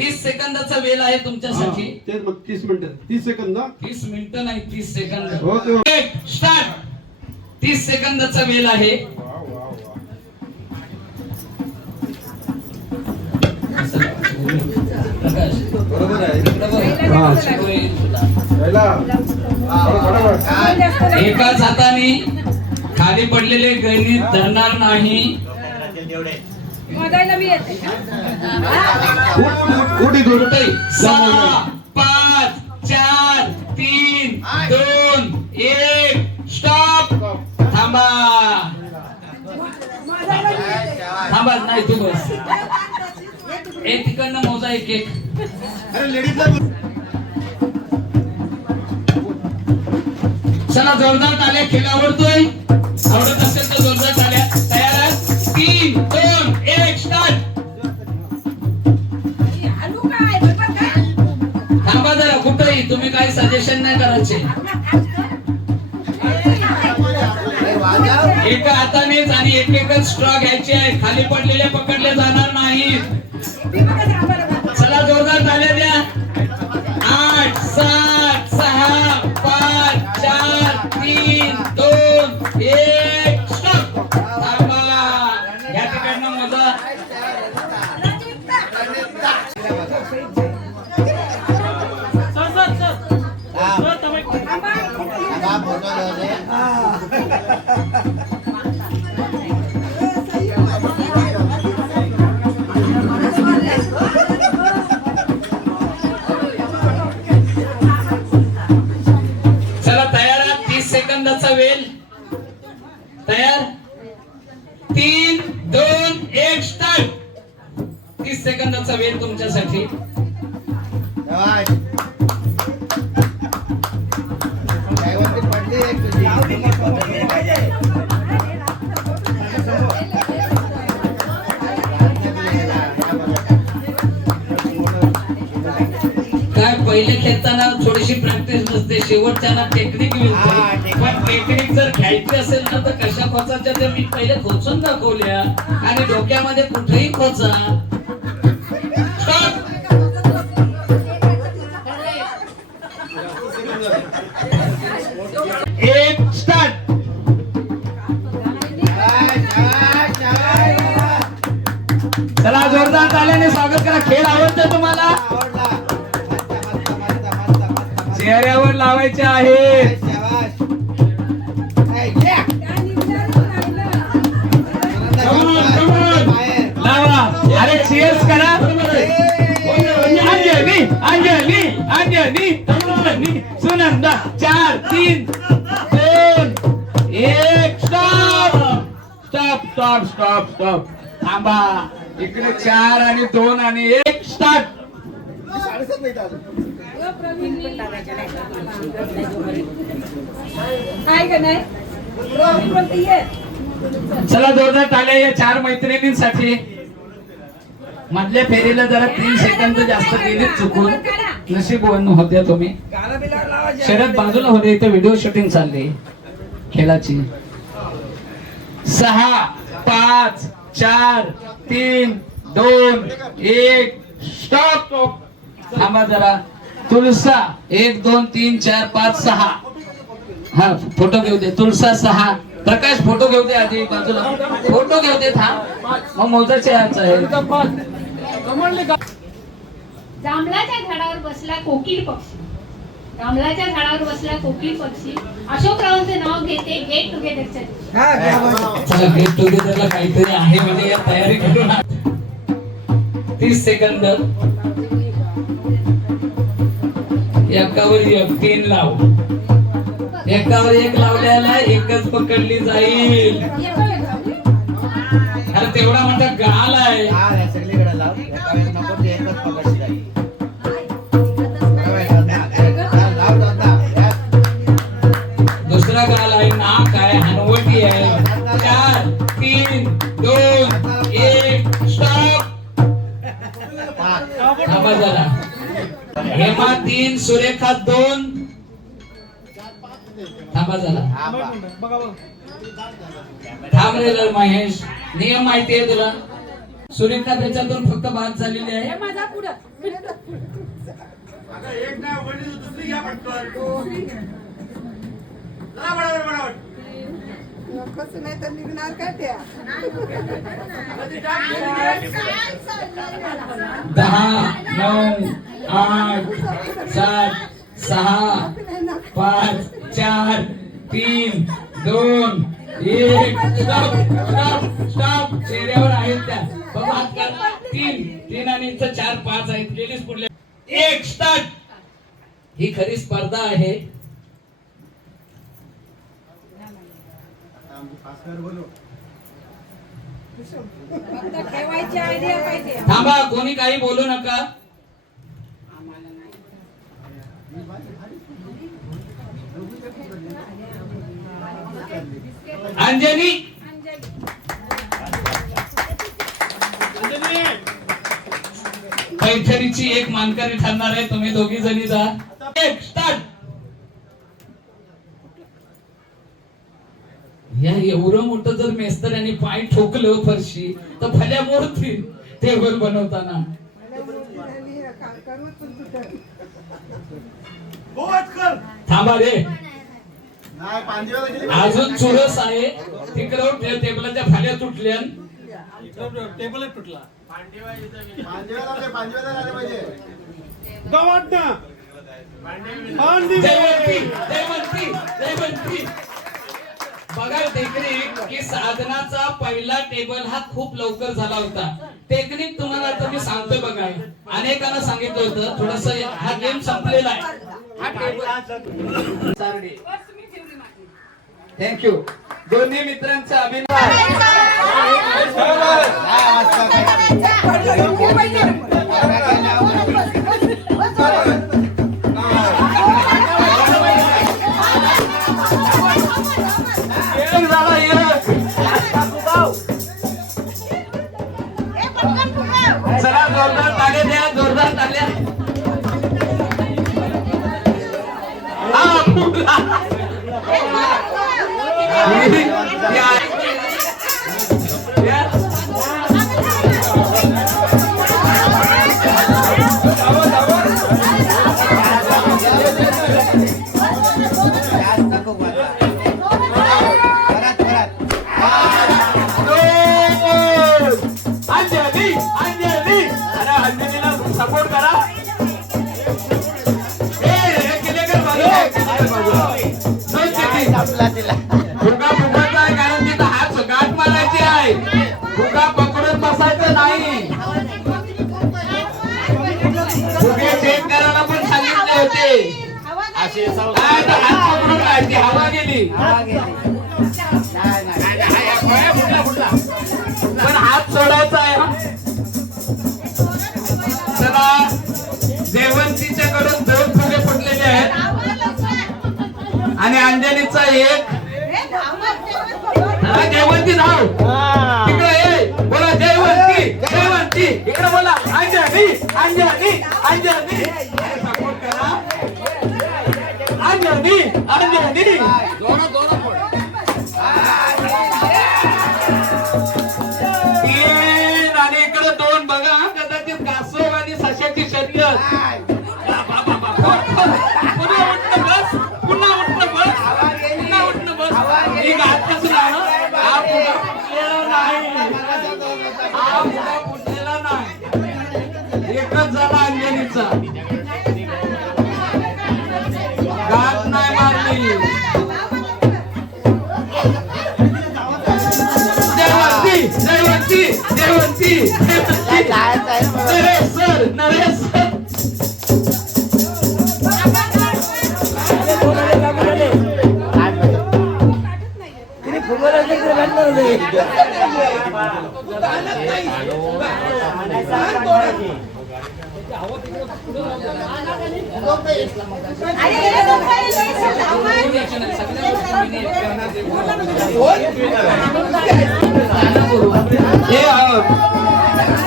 30 सेकंदाचा वेळ आहे तुमच्यासाठी. ते 30 मिनिटं 30 सेकंद 30 मिनिटं नाही 30 सेकंद. हो ते स्टार्ट. 30 सेकंदाचा वेळ आहे. बरोबर आहे. एकाच हाताने खाली पडलेले गणित धरणार नाही. सहा 5 4 3 2 1 स्टॉप. थांबा थांबा नाही तू बस. एक तिकडनं मोजा एक एक. चला जोरदार टाळ्या. खेळ आवडतोय? आवडत असेल तर जोरदार टाळ्या. तयार आहे? 3 2 1 स्टार्ट. थांबा जरा. कुठेही तुम्ही काही सजेशन नाही करायचे. एका हातानेच आणि एक एकच स्ट्रॉ घ्यायची आहे. खाली पडलेले पकडले जाणार नाहीत. चला जोरदार टाळ्या द्या. 8 7 6 5 4 3 2 1 स्टॉप. थांबा. या ठिकाणी मोजा. चला तयार आहात? 30 सेकंदाचा वेळ. तयार? 3 2 1 स्टार्ट. 30 सेकंदाचा वेळ तुमच्यासाठी. काय पहिले खेळताना थोडीशी प्रॅक्टिस नसते. शेवटच्या टेक्निक मिळते. पण टेक्निक जर घ्यायची असेल ना तर कशा खोचाच्या ते मी पहिले खोचून दाखवल्या. आणि डोक्यामध्ये कुठेही खोचा. एक स्टार्ट. चला जोरदार ताल्याने स्वागत करा. खेळ आवडतो तुम्हाला? चेहऱ्यावर लावायचे आहे. लावा. अरे चीयर्स करा. Anjali Anjali Anjali Sunanda. 4 3 2 1 stop. Stop stop stop stop. थांबा. इकडे 4 आणि 2 आणि 1 स्टार्ट. चला जोरदार टाळ्या या 4 मैत्रिणींसाठी. मधल्या फेरीला जरा 3 सेकंद जास्त गेले चुकून. नशीबवान होत्या तुम्ही. शर्यत बाजूला होते. इथे व्हिडिओ शूटिंग चालली खेळाची. 6 5 4 3 2 1 स्टॉप. थांबा जरा. तुलसा 1 2 3 4 5 6. हा फोटो घेऊ दे. तुलसा 6. प्रकाश फोटो घेऊ दे आधी बाजूला. फोटो घेऊ दे. थांब. मग मोजाचे याचा आहे. जांभळाच्या झाडावर बसला कोकिल पक्षी. जांभळाच्या झाडावर बसला कोकिल पक्षी. अशोकरावांचे नाव घेते गेट टुगेदरच्या दिवशी. चला गेट टुगेदरला काहीतरी आहे म्हणजे या तयारी करून. 30 सेकंद. एकावर एक 3 लाव. एकावर एक लावल्याला एकच पकडली जाईल. अरे तेवढा मोठा गाल आहे. दुसरा गाल आहे. नाक आहे. हनवटी आहे. 4 3 2 1 स्टॉप. थांबा जरा. हेमा 3 सुरेखा 2. थांबा जरा. थांब रे महेश. नियम माहिती आहे तुला? सुरेखा त्याच्यातून फक्त बाद झालेली आहे. माझा पुढं एक नाही वडील दुसरी घ्या पटकन. चला बरोबर बरोबर. कसं नाही तर निघणार काय त्या 10, 9, 8, 7, 6, 5, 4, 3, 2, 1. स्टॉप. चेहऱ्यावर आहेत त्या बघा हात कर. 3 आणि 4, 5 आहेत. गेलीच पुढले 1 स्टार्ट. ही खरी स्पर्धा आहे. ठेवायची आयडिया पाहिजे. थांबा, कोणी काही बोलू नका. अंजनी पैठणीची एक मानकरी ठरणार आहे. तुम्ही दोघी जणी जा. 1 स्टार्ट. या एवढं मोठं जर मेस्तर यांनी पाय ठोकलं फरशी तर फल्या मोडतील टेबल बनवताना. थांबा रे, नाही पांजेवाला गेली. अजून चुरस आहे. तिकडं टेबलाच्या फाल्या तुटल्या. टेबल तुटला. पांजेवाला आले पाहिजे. गवाट ना. जयवंती बघा टेक्निक की साधनाचा पहिला टेबल हा खूप लवकर झाला होता. टेक्निक तुम्हाला आता मी सांगतोय बघा. अनेकांना सांगितलं होतं थोडस हा गेम संपलेला आहे. हा टेबल थँक्यू. दोन्ही मित्रांचं चला जोरदार ताल्या द्या. जोरदार ताल्या. अंजलीला सपोर्ट करा. फुगा फुगायचा आहे कारण तिथं हात गाठ मारायची आहे. फुगा पकडून बसायचं नाही. फुगे चेक करायला पण सांगितले होते. हात पकडून राहायची. हवा गेली पण हात सोडायचा आहे. चला, जयवंतीच्या कडून 2 फुगे फुटलेले आहेत आणि अंजलीचा 1. जयवंती धाव. तिकडे ये बोला जयवंती. इकडे बोला अंजली. सपोर्ट करा. अंजली. आणि इकडे 2 बघा. कदाचित कासव आणि सशाची शर्यत. पुन्हा उठणं बस. ही घातच नाही. हा फुगा फुटलेला नाही. एकच झाला अंजनीचा. घात नाही मारली. जयवंती. नरेश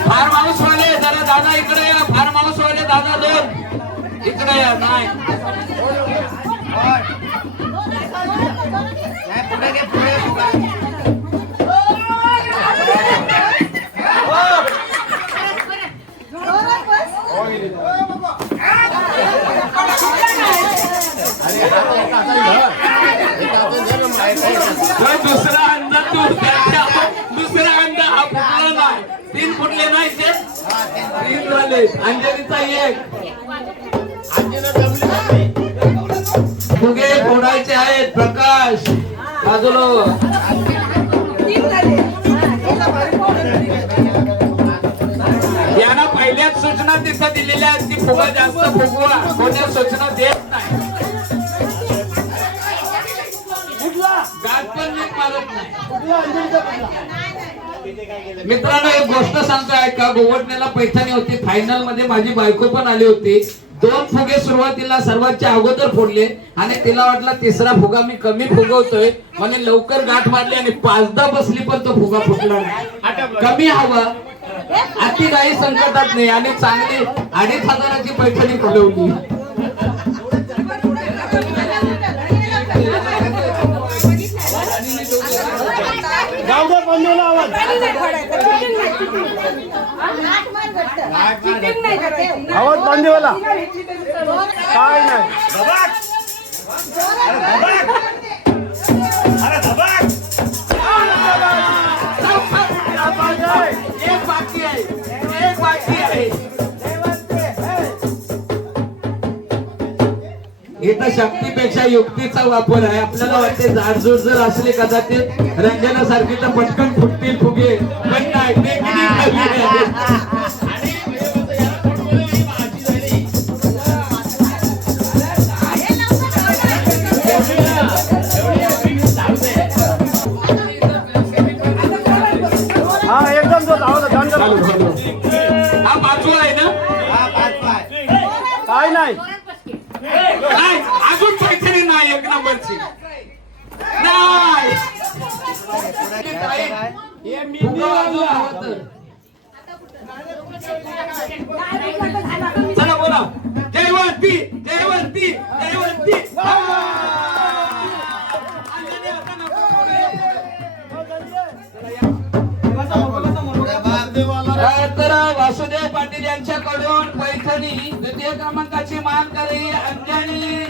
फार माणूस वाले जरा दादा इकडे या. फार माणूस वाले दादा 2 इकडे या. नाही पुढे दुसरा अंडा दुसरा अंडा हा फुटला नाही. 3 फुटले नाही ते 3 झाले. अंजलीचा 1. फुगे फोडायचे आहेत. प्रकाश बाजूला. यांना पहिल्याच सूचना तिथं दिलेल्या आहेत की फुगा जास्त फुगवा. कोण्या सूचना देत नाही. गाठ पण नीट मारत नाही. मित्रांनो एक गोष्ट सांगतो ऐका. गोवटण्याला पैठणी होती. फायनल मध्ये माझी बायको पण आली होती. 2 फुगे सुरुवातीला सर्वांच्या अगोदर फोडले आणि तिला वाटला तिसरा फुगा मी कमी फुगवतोय म्हणून लवकर गाठ मारली आणि 5दा बसली पण तो फुगा फुटला नाही. कमी हवा अति काही संकटात नाही आणि चांगली 2500ची पैठणी फुलवली. आवाज बांधेवाला काय नाही. एक बाकी आहे. इथं शक्तीपेक्षा युक्तीचा वापर आहे. आपल्याला वाटते जाडजूड जर असले कदाचित रंजनासारखी तर पटकन फुटतील फुगे पण नाही. हा एकदम जो धावला हा 5वा आहे ना. काय नाही. नाही अजून पैठणी नाही. 1 नंबरची नाही. चला बोला. जयवंती जयवंती जयवंती. तर वासुदेव पाटील यांच्याकडून पैठणी 2य क्रमांकाची मानकरी अंजनी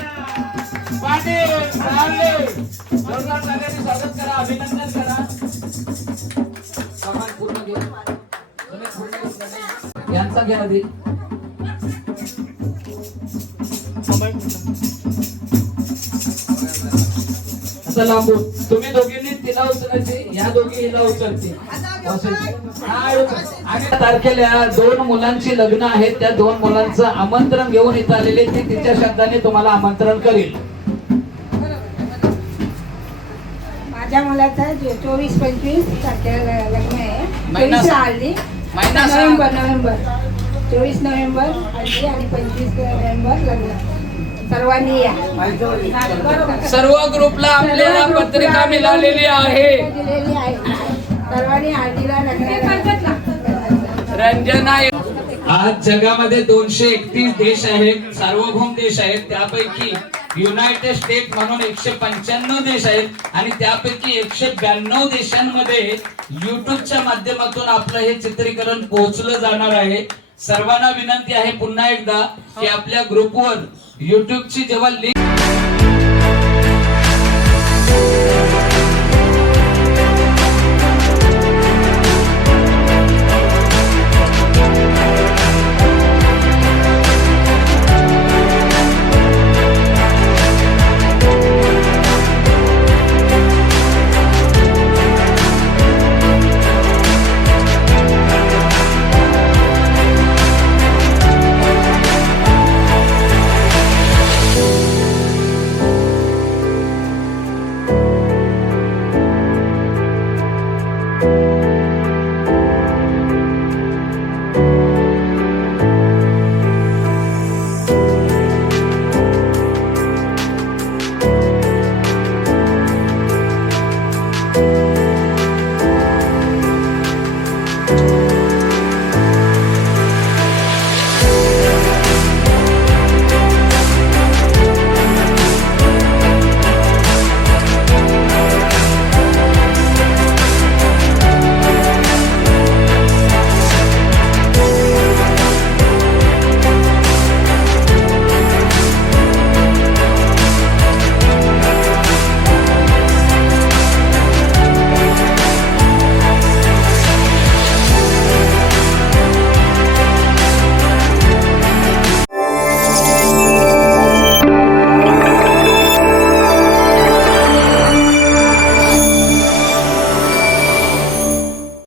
पाटील सावले. जोरदार सगळ्यांनी स्वागत करा. अभिनंदन करा. समान पूर्ण घ्या. यांचा घ्या आधी. असं लांबून तुम्ही दोघींनी तिला उचलायचे. या दोघी हिला उचलते. आणि तारखेला 2 मुलांची लग्न आहेत. त्या 2 मुलांचं आमंत्रण घेऊन इथं आलेले. ते तिच्या शब्दाने तुम्हाला आमंत्रण करेल. माझ्या मुलाचं 24-25 तारखेला लग्न आहे. महिना 24 हल्दी. महिना नोव्हेंबर 24 नोव्हेंबर हल्दी आणि 25 नोव्हेंबर लग्न. सर्वांनी या. सर्व ग्रुपला आपल्याला पत्रिका मिळालेली आहे. दिलेली आहे. सर्वांनी हळदीला लग्न. रंजना. आज जगामध्ये 231 देश आहेत. सार्वभौम देश आहेत. त्यापैकी युनायटेड स्टेट म्हणून 195 देश आहेत आणि त्यापैकी 192 देशांमध्ये युट्यूबच्या माध्यमातून आपलं हे चित्रीकरण पोहोचलं जाणार आहे. सर्वांना विनंती आहे पुन्हा एकदा की आपल्या ग्रुपवर युट्यूबची जेव्हा लिंक